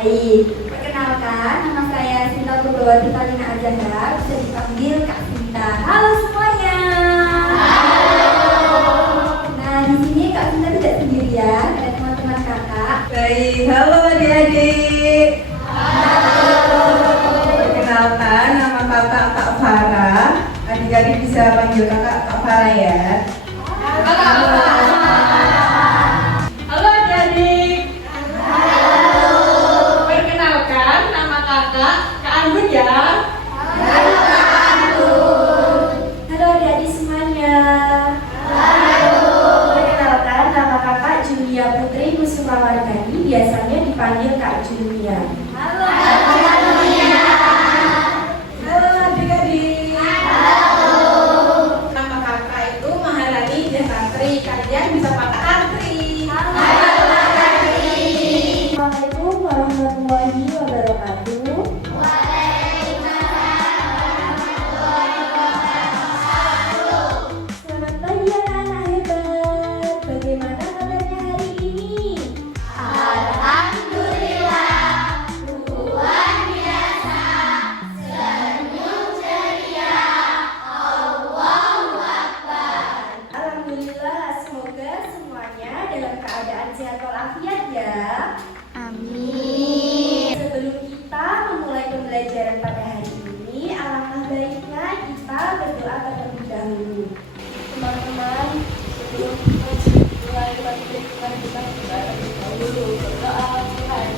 Baik, perkenalkan nama saya Sinta Purbawati Talina Azahra, bisa dipanggil Kak Sinta. Halo semuanya. Halo. Nah, di sini Kak Sinta tidak sendirian, ada teman-teman kakak. Baik, halo adik-adik. Halo. Perkenalkan, nama kakak Kak Farah. Adik-adik bisa panggil kakak Kak Farah ya. Halo. Halo adik-adik. Halo. Perkenalkan nama kakak Kak Anggun ya. Halo Kak Anggun. Halo adik-adik semuanya. Halo. Perkenalkan nama kakak Julia Putri Kusumawardhani, biasanya dipanggil Kak Julia. Halo Kak Julia. Halo adik-adik. Nama kakak itu Maharani Jasantri. Kalian bisa panggil Antri. Assalamualaikum warahmatullahi wabarakatuh. Selamat pagi anak-anak hebat. Bagaimana kabarnya hari ini? Alhamdulillah, semoga semuanya dalam keadaan sehat walafiat ya. Sebelum kita memulai pembelajaran pada hari ini, alangkah baiknya kita berdoa terlebih dahulu. Teman-teman, sebelum kita mulai pembelajaran kita terlebih dahulu berdoa Tuhan.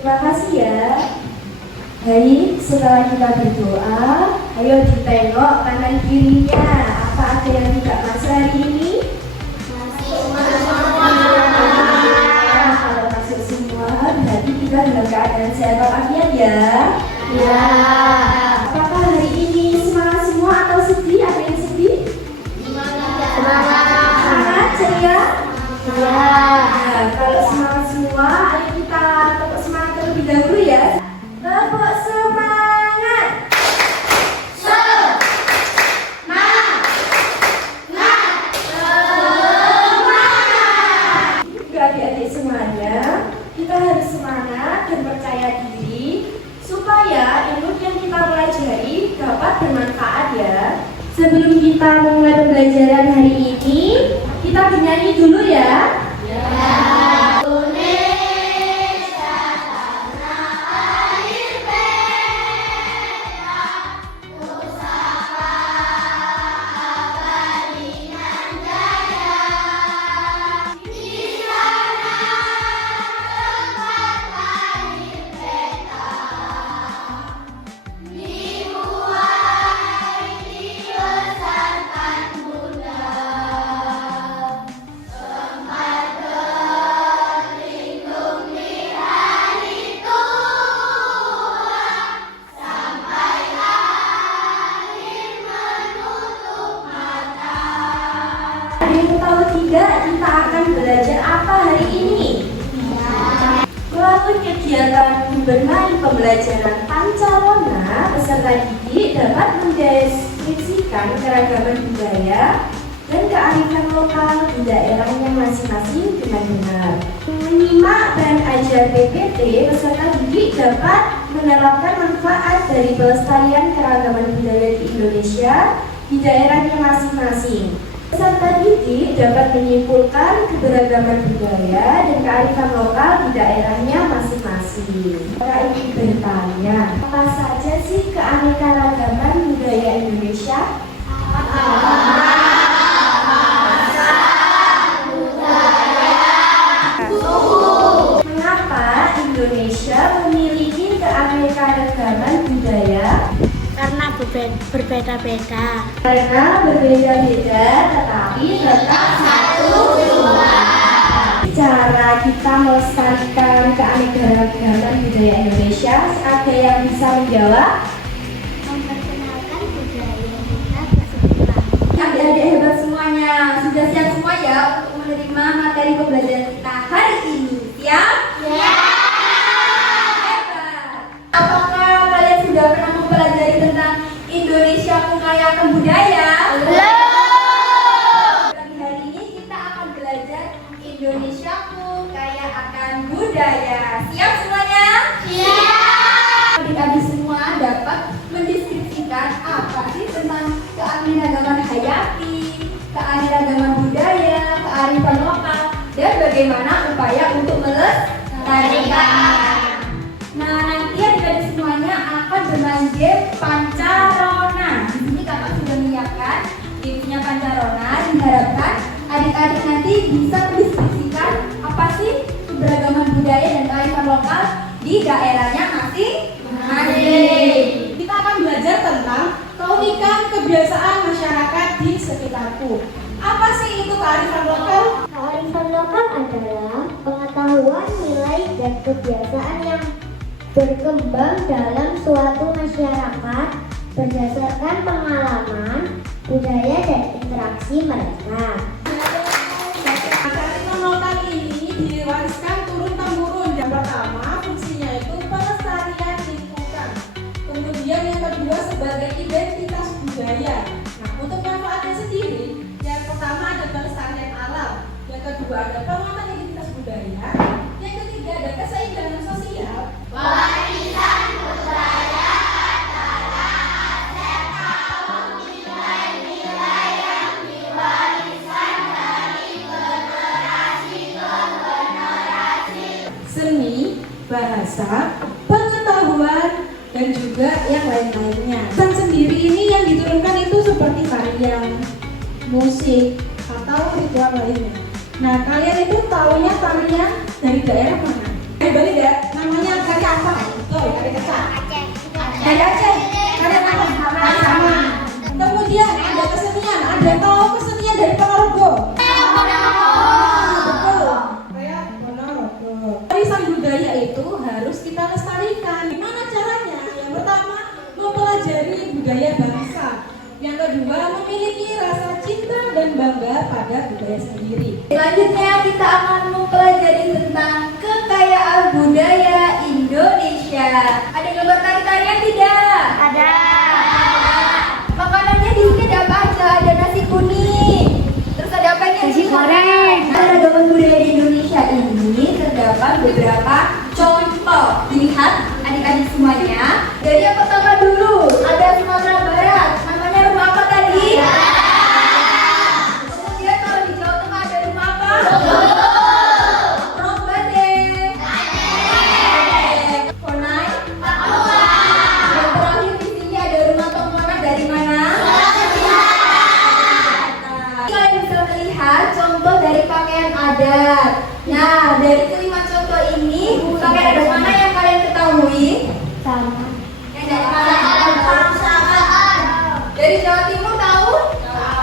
Terima kasih ya. Baik, setelah kita berdoa, ayo ditengok kanan kirinya. Apa ada yang tidak masuk hari ini? Kalau masuk semua, berarti kita dalam keadaan sehat walafiat ya. Ya. Apakah hari ini semangat semua atau sedih? Ada yang sedih? Semangat, ceria? Ya. Nah, kalau semangat semua, ayo kita tepuk semangat terlebih dahulu ya. Tepuk semangat. Adik-adik semuanya, kita harus semangat dan percaya diri supaya ilmu yang kita pelajari dapat bermanfaat ya. Sebelum kita memulai pembelajaran hari ini, kita bernyanyi dulu ya. Ada yang tahu tidak kita akan belajar apa hari ini? Melalui kegiatan bermain pembelajaran Pancarona, peserta didik dapat mendeskripsikan keragaman budaya dan kearifan lokal di daerahnya masing-masing dengan benar. belajar PPT, peserta didik dapat menerapkan manfaat dari pelestarian keragaman budaya di Indonesia di daerahnya masing-masing. Peserta didik dapat menyimpulkan keberagaman budaya dan kearifan lokal di daerahnya masing-masing. Saya ingin bertanya, apa saja sih keanekaragaman budaya Indonesia? Mengapa Indonesia memiliki keanekaragaman budaya? Karena berbeda-beda. Karena berbeda-beda tetapi tetap satu jua. Cara kita melestarikan keanekaragaman budaya Indonesia, ada yang bisa menjawab? Memperkenalkan budaya kita bersama. Adik-adik hebat semuanya, sudah siap semua ya untuk menerima materi pembelajaran kita hari ini? Siap? Ya. Hebat. Apakah kalian sudah pernah mempelajari tentang Indonesia Kaya Akan Budaya? Pagi hari ini kita akan belajar Indonesia Kaya Akan Budaya. Siap semuanya? Siap. Adik-adik semua dapat mendeskripsikan apa sih tentang keanekaragaman hayati, keanekaragaman budaya, kearifan lokal, dan bagaimana upaya untuk melestarikan. Nah, nanti adik-adik semuanya akan bermain game Pancarona. Di sini kakak sudah menyiapkan gamenya Pancarona. Diharapkan adik-adik nanti bisa mendeskripsikan apa sih keberagaman budaya dan kearifan lokal di daerahnya masing-masing. Kita akan belajar tentang keunikan kebiasaan masyarakat di sekitarku. Apa sih itu kearifan lokal? Kearifan lokal adalah pengetahuan, nilai, dan kebiasaan yang berkembang dalam suatu masyarakat berdasarkan pengalaman, budaya, dan interaksi mereka. Kearifan lokal ini diwariskan turun-temurun. Yang pertama, fungsinya itu pelestarian lingkungan. Kemudian yang kedua sebagai identitas budaya. Nah, untuk manfaatnya sendiri, yang pertama ada pelestarian alam, yang kedua ada penguatan identitas budaya, yang ketiga ada keseimbangan sosial. Seni, bahasa, pengetahuan, dan juga yang lain-lainnya. Pesan sendiri ini yang diturunkan itu seperti tarian, musik, atau ritual lainnya. Nah, kalian itu taunya tarian dari daerah mana? Balik ya, namanya karya apa? Oh, karya kecak. Dari Aceh. Karya apa? Sama. Kemudian ada kesenian. Ada tahu kesenian dari Ponorogo? Betul. Kayak Ponorogo. Warisan budaya itu harus kita lestarikan. Gimana caranya? Yang pertama, mempelajari budaya bangsa. Yang kedua, memiliki rasa cinta dan bangga pada budaya sendiri. Selanjutnya kita akan mempelajari tentang kekayaan budaya Indonesia. Ada gambar tari-tarian tidak? Ada. Makanannya di sini ada apa aja? Ada nasi kuning. Terus ada apa nya? Nasi goreng. Keragaman budaya di Indonesia ini terdapat beberapa contoh. Lihat adik-adik semuanya. Dari yang pertama dulu, ada Sumatera Barat. Namanya rumah apa tadi? Kemudian kalau di Jawa Tengah ada rumah apa? Rong Badeng. Konai. Yang terakhir di sini ada rumah Tongkona dari mana? Nah, kalian bisa melihat contoh dari pakaian adat. Nah, dari kelima contoh ini, pakaian adat mana yang kalian ketahui? Sama. Yang dari mana? Dari Jawa Timur tahu?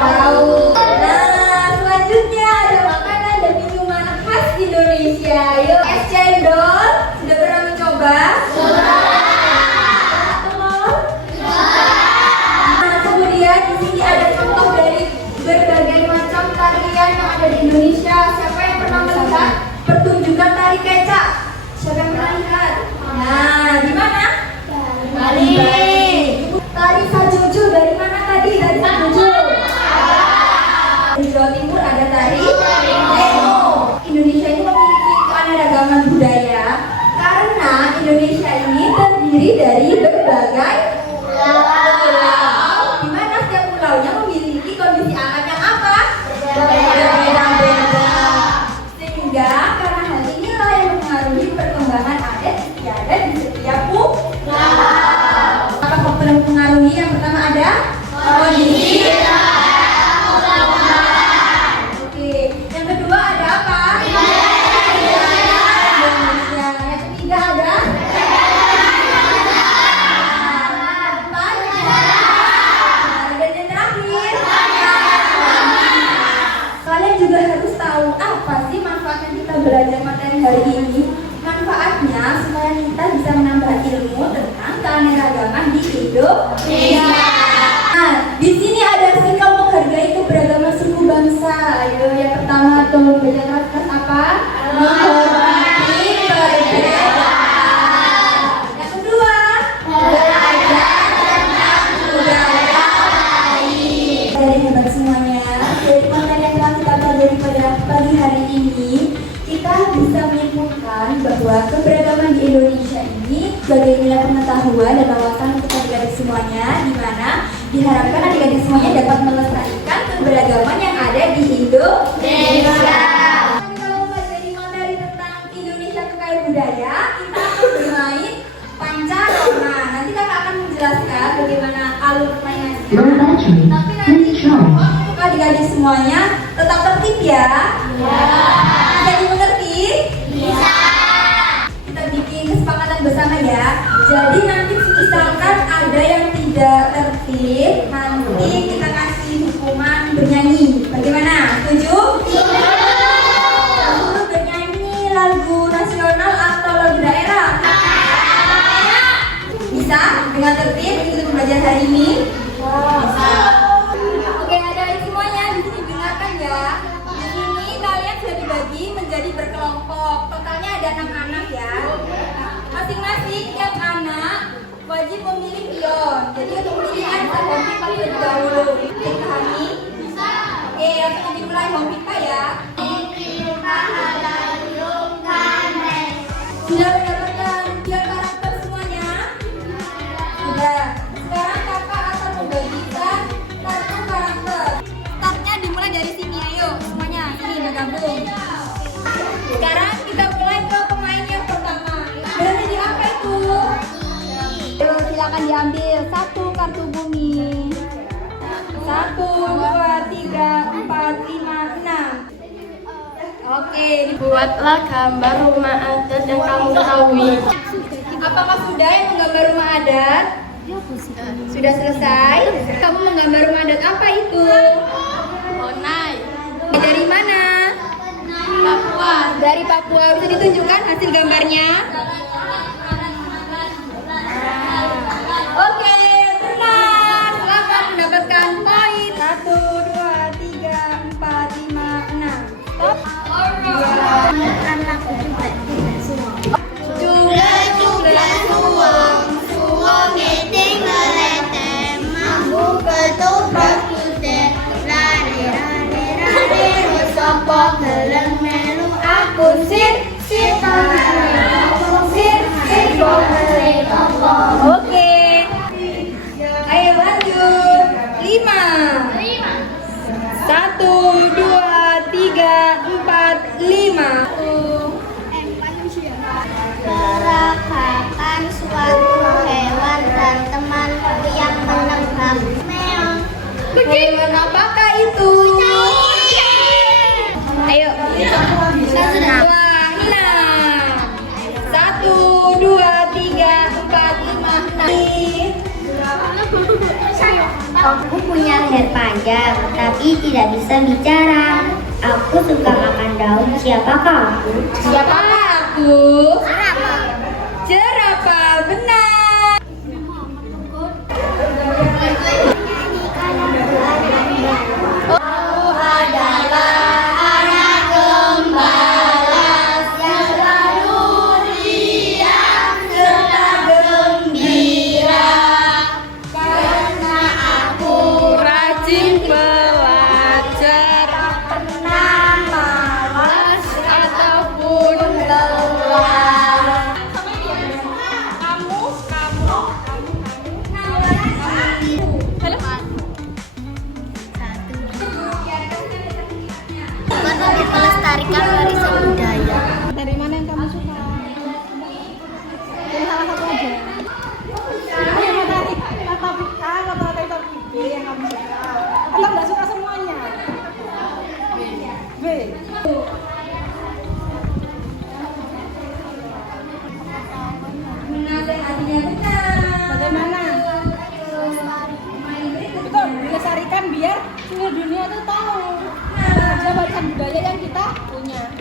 Tahu. Nah, selanjutnya ada makanan dan minuman khas Indonesia. Yuk, es cendol. Sudah pernah mencoba? Telur? Nah, kemudian di sini ada contoh dari berbagai macam tarian yang ada di Indonesia. Siapa yang pernah melihat pertunjukan tari kecak? Siapa yang pernah lihat? Nah, di mana? Bali. Tari sajuju dari mana tadi? Dari sajuju. Di Jawa Timur ada tari Lemo. Indonesia ini memiliki keanekaragaman budaya belajar materi hari ini. Manfaatnya supaya kita bisa menambah ilmu tentang keanekaragaman di Indonesia. Nah, di sini ada sikap menghargai keberagaman suku bangsa. Ayo, yang pertama tuh baca keras apa? Menghormati perbedaan. Yang kedua, belajar tentang budaya lain. Dari hebat semuanya, dari konten yang telah kita pelajari pada pagi hari ini, kita bisa menyimpulkan bahwa keberagaman di Indonesia ini sebagai nilai pengetahuan dan wawasan untuk adik-adik semuanya, di mana diharapkan adik-adik semuanya dapat melestarikan keberagaman yang ada di Indonesia. Kalau mempelajari materi tentang Indonesia kekaya budaya, kita akan bermain pancarona. Nanti kakak akan menjelaskan bagaimana alur permainannya. Tapi nanti untuk adik-adik semuanya tetap tertib ya. Bisa dimengerti? Bisa. Kita bikin kesepakatan bersama ya. Jadi nanti misalkan ada yang tidak tertib, nanti kita kasih hukuman bernyanyi. Bagaimana? Setuju? Setuju. Bernyanyi lagu nasional atau lagu daerah? Bisa? Dengan tertib untuk belajar hari ini? Bisa. Oke, adik-adik semuanya di sini dengarkan ya. Di sini kalian sudah dibagi menjadi berkelompok. Totalnya ada 6 anak ya. Masing-masing tiap anak wajib memilih pion. Jadi untuk memilihnya bisa home pipa terlebih dahulu. Bisa dipahami? Bisa. Oke, langsung dimulai home pipa ya. Sudah mendapatkan pion karakter semuanya? Sudah. Sekarang kakak akan membagikan kartu karakter. Startnya dimulai dari sini, ayo semuanya sini bergabung. Sekarang kita mulai ke pemain yang pertama. Berada di apa itu? Ayo silakan diambil satu kartu bumi. 1, 2, 3, 4, 5, 6. Oke, Buatlah gambar rumah adat yang kamu ketahui. apakah sudah yang menggambar rumah adat? Sudah selesai? Kamu menggambar rumah adat apa itu? Onai, Dari mana? Papua. Dari Papua. Bisa ditunjukkan hasil gambarnya? Oke, benar. Selamat mendapatkan poin. 1, 2, 3, 4, 5, 6. Stop. Juga suwung meeting ngelete mampu ketoprak putih lari sopo gelem melu aku sir Oke. Ayo lanjut. 5. 1, 2, 3, 4, 5. Perakakan suatu hewan dan temanku yang menenggam meong. Hewan apakah itu? Ayo. Wah, Nina. 1, 2, 3, 4, 5, 6. Aku punya leher panjang, tapi tidak bisa bicara. Aku suka makan daun. Siapakah aku? Siapakah aku? Jerapah, benar. Aku adalah anak gembala yang selalu riang serta gembira. Karena aku Rajin belajar, pernah malas ataupun lelah.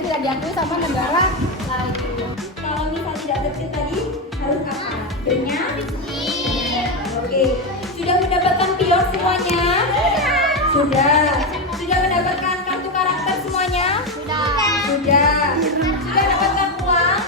tidak diakui sama negara lain. Kalau misal tidak tertib tadi harus apa? Benar? Oke. Sudah mendapatkan pion semuanya? Sudah. Sudah mendapatkan kartu karakter semuanya? Sudah. Sudah mendapatkan uang?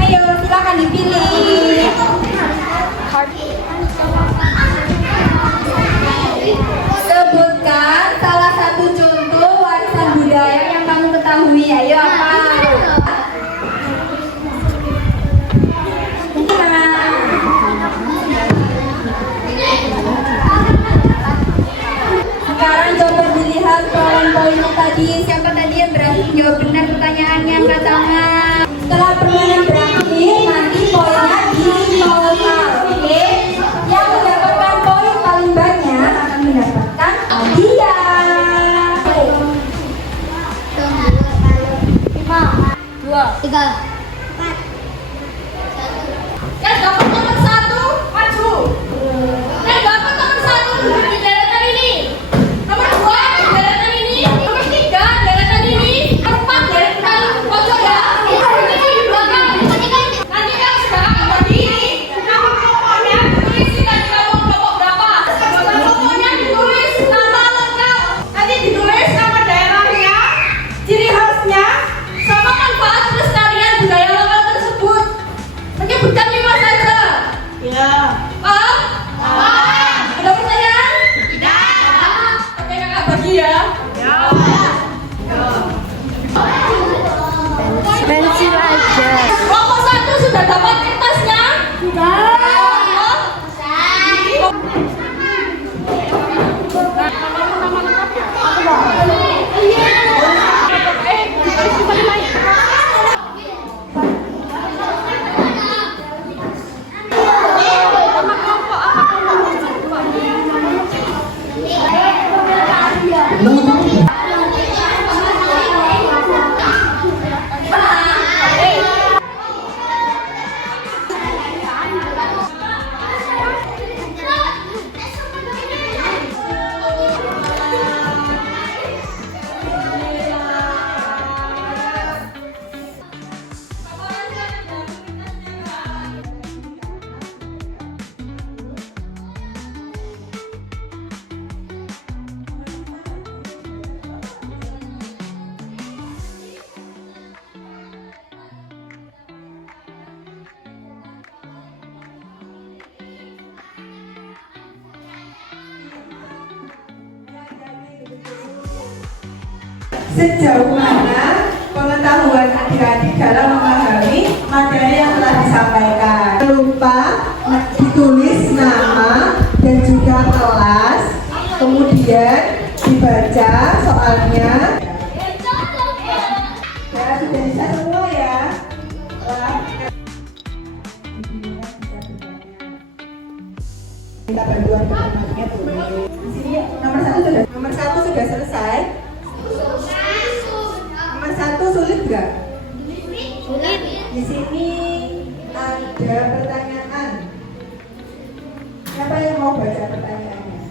Ayo silakan dipilih. Sebutkan salah satu contoh warisan budaya yang kamu ketahui. Ayo apa? Sekarang coba dilihat poin-poinnya tadi. Siapa tadi yang berhasil jawab benar pertanyaannya? Angkat tangan. Setelah permainan berakhir, nanti poinnya ditotal. Oke? Yang mendapatkan poin paling banyak akan mendapatkan hadiah. 5, 2, 3. yang dapat nomor 1 maju. Yang dapat nomor 1 duduk di deretan ini. Nomor 2 di deretan ini. Nomor 3 deretan ini. Nomor 4 deretan pojok ya. Ini di belakang. Nanti kamu sudah akan berdiri. Nama kelompoknya ditulis tadi kamu kelompok berapa. Kelompoknya ditulis nama lengkap. Nanti ditulis nama daerahnya, ciri khasnya, sama manfaat pelestarian budaya lokal tersebut. Menyebutkan 5 saja. Ya. Paham? Paham. Ada pertanyaan? Tidak. Oke, kakak bagi ya. Ya. Pensil aja. Kelompok 1 sudah dapat kertasnya? Sudah. Sejauh mana pengetahuan adik-adik dalam memahami materi yang telah disampaikan? Jangan lupa ditulis nama dan juga kelas, kemudian dibaca soalnya. Ya, sudah bisa semua ya. Minta bantuan ke temannya boleh. Di sini nomor satu sudah selesai. Nomor 1 sulit nggak? Sulit. Di sini ada pertanyaan. Siapa yang mau baca pertanyaannya?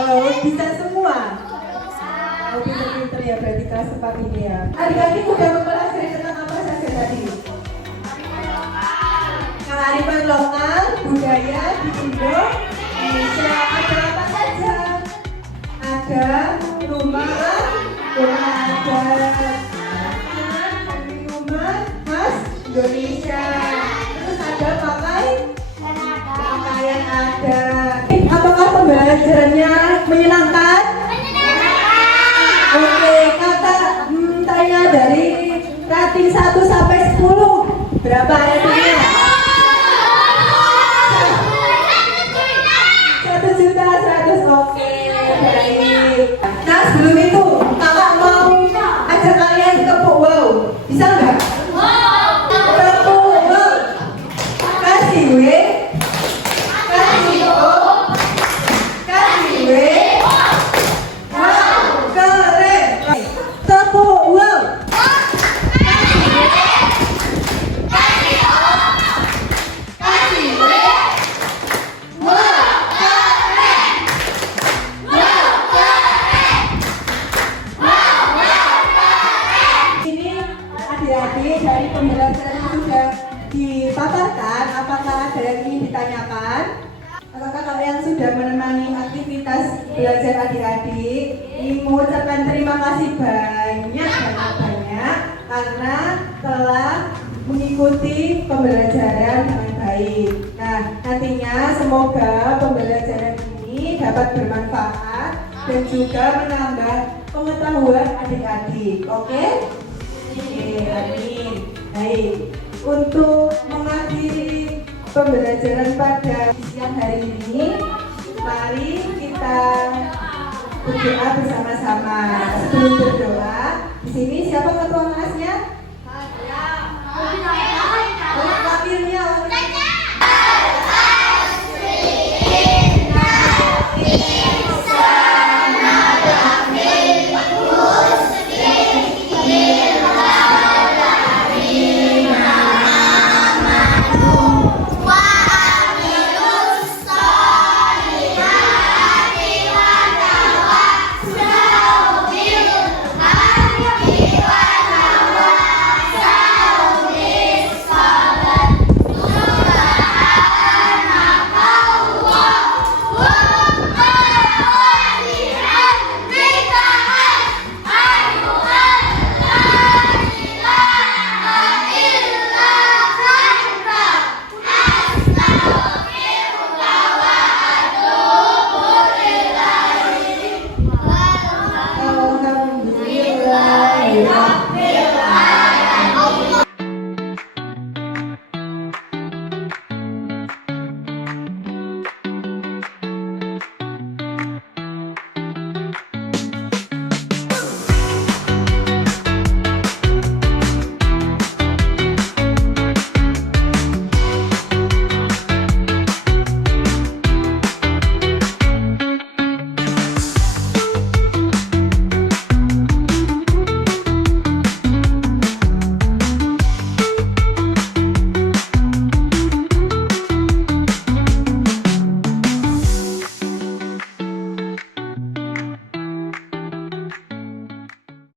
Oh, bisa semua. Oh, pinter-pinter ya, berarti kelas 4 ini ya. Adik-adik udah mempelajari tentang apa saja tadi? Kearifan lokal, budaya di Indonesia. Ada apa saja? Ada rumah adat, minuman khas Indonesia. Terus ada pakaian adat. Apakah pembelajarannya menyenangkan? Oke, kakak tanya dari rating 1 sampai 10. Berapa ratingnya? 1.100.000. Oke, baik. Nah, sebelum itu kakak mau ajak kalian ke wow. Bisa nggak? Tepuk wow. Kasih W. Kasih O. Kasih W. Wow, keren. Tepuk wow. Kasih W. Kasih O. dari pembelajaran yang sudah dipaparkan, apakah ada yang ingin ditanyakan? Apakah kalian sudah menemani aktivitas belajar adik-adik? Ingin mengucapkan terima kasih banyak karena telah mengikuti pembelajaran dengan baik. Nah, nantinya semoga pembelajaran ini dapat bermanfaat dan juga menambah pengetahuan adik-adik. Oke? Oke, amin. Baik. Untuk mengakhiri pembelajaran pada siang hari ini, mari kita berdoa bersama-sama. Sebelum berdoa, di sini siapa ketua kelas?